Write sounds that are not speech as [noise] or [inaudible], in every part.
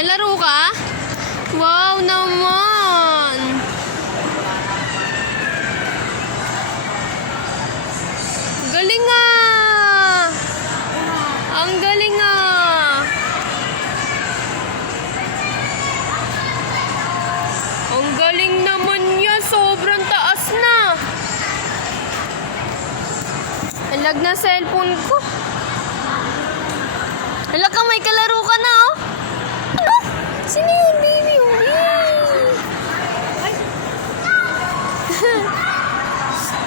Lalaro ka? Wow naman! Galing nga! Ang galing nga! Ang galing naman niya! Sobrang taas na! Alag na cellphone ko. Alag ka, may kalaro ka na? Sino yun, baby? Oh, yay!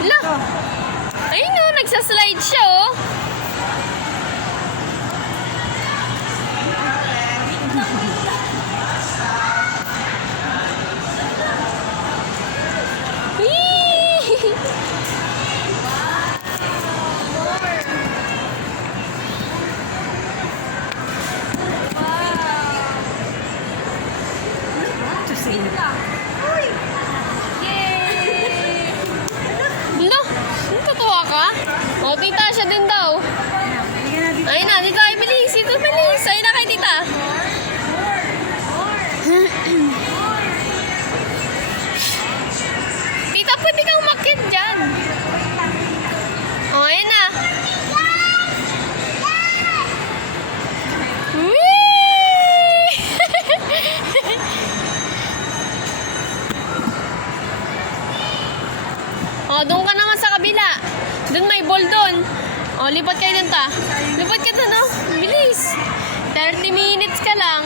Ala! Ayun, oh, nagsaslide siya, oh. Lo, natutuwa ka? O, tita, siya din daw. Doon may ball doon. O, lipat kayo dun ta. Lipat ka dun, oh. Bilis. 30 minutes ka lang.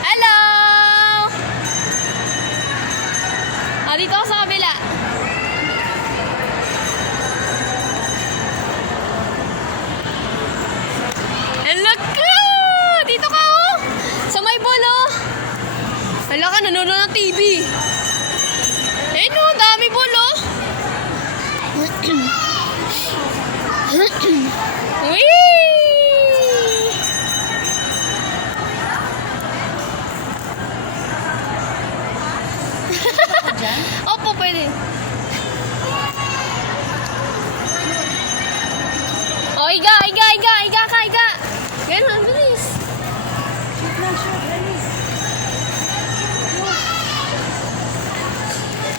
Hello! O, dito ako sa kabila. Hello ka! Dito ka, oh! Sa may ball, oh! Hala ka, nanonood ng TV. Ayun, oh, dami ball, [clears throat] oh!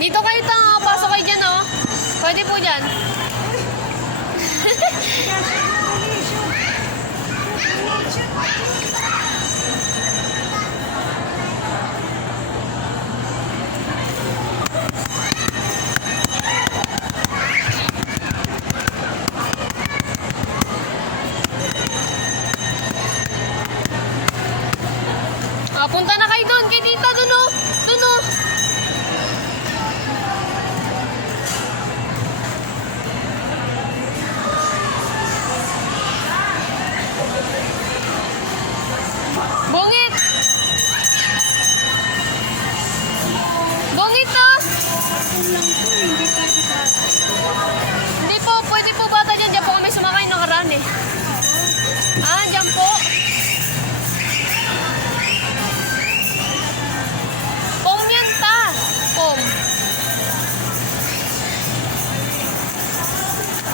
Dito kayo ta, pasok kayo dyan, oh. Pwede po dyan. Ah, punta na kayo doon, kay tita, doon, oh. Doon, oh.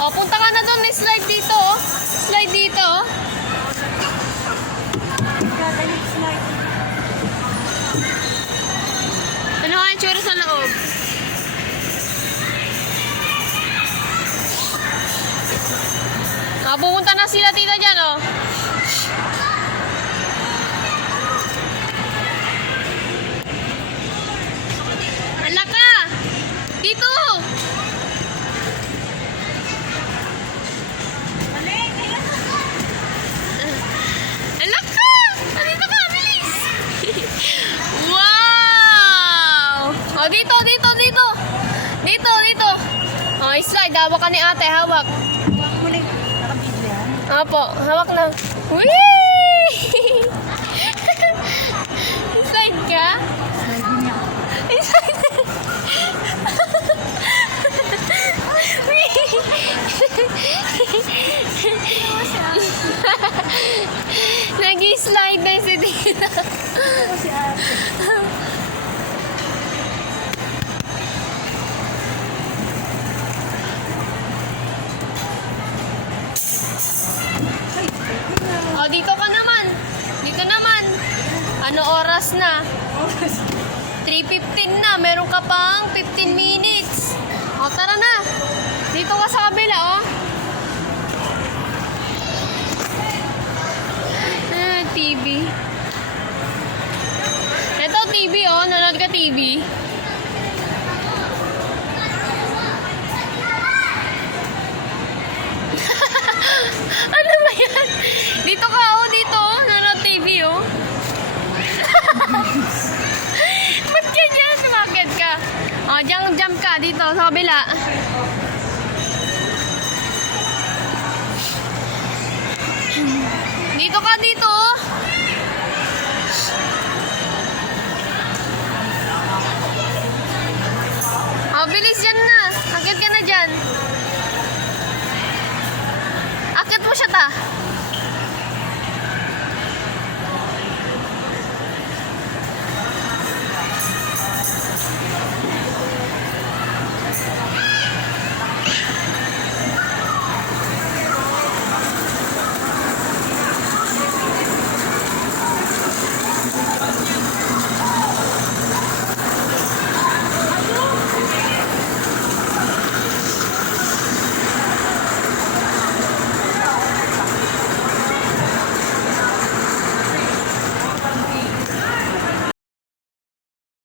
Oh, punta ka na doon. May slide dito, oh. Slide dito, oh. Ano nga yung tsura sa loob? Ah, pupunta na sila tita dyan, oh. Hawak ni ate, hawak. Apo, hawak na. Whee! [laughs] slide ka? Slide. Nag-slide na si Dina. dito ka naman. Dito naman. Ano oras na? 3.15 na. Meron ka pang 15 dito sa kabila. Dito ka dito. oh. Bilis dyan na. Akit ka na dyan. Akit mo siya ta.